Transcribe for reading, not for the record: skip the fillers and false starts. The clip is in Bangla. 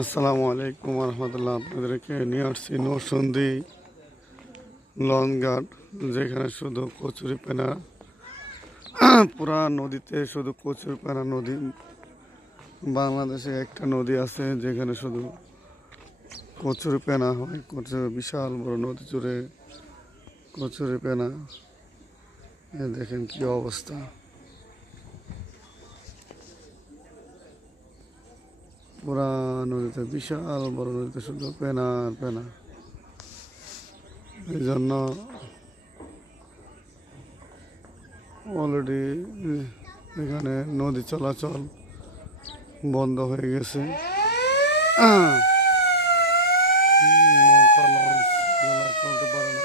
আসসালামু আলাইকুম রহমতুল্লাহ। আপনাদেরকে নিয়ে আসছি নরসিংদী লঞ্চঘাট, যেখানে শুধু কচুরিপানা। পুরা নদীতে শুধু কচুরিপানা নদী। বাংলাদেশে একটা নদী আছে যেখানে শুধু কচুরিপানা হয়। বিশাল বড় নদী জুড়ে কচুরিপানা। দেখেন কি অবস্থা। পুরা নদীতে, বিশাল বড় নদীতে শুধু পেনা আর পেনা। এই জন্য অলরেডি এখানে নদী চলাচল বন্ধ হয়ে গেছে। নৌকা লঞ্চ চলতে পারে না।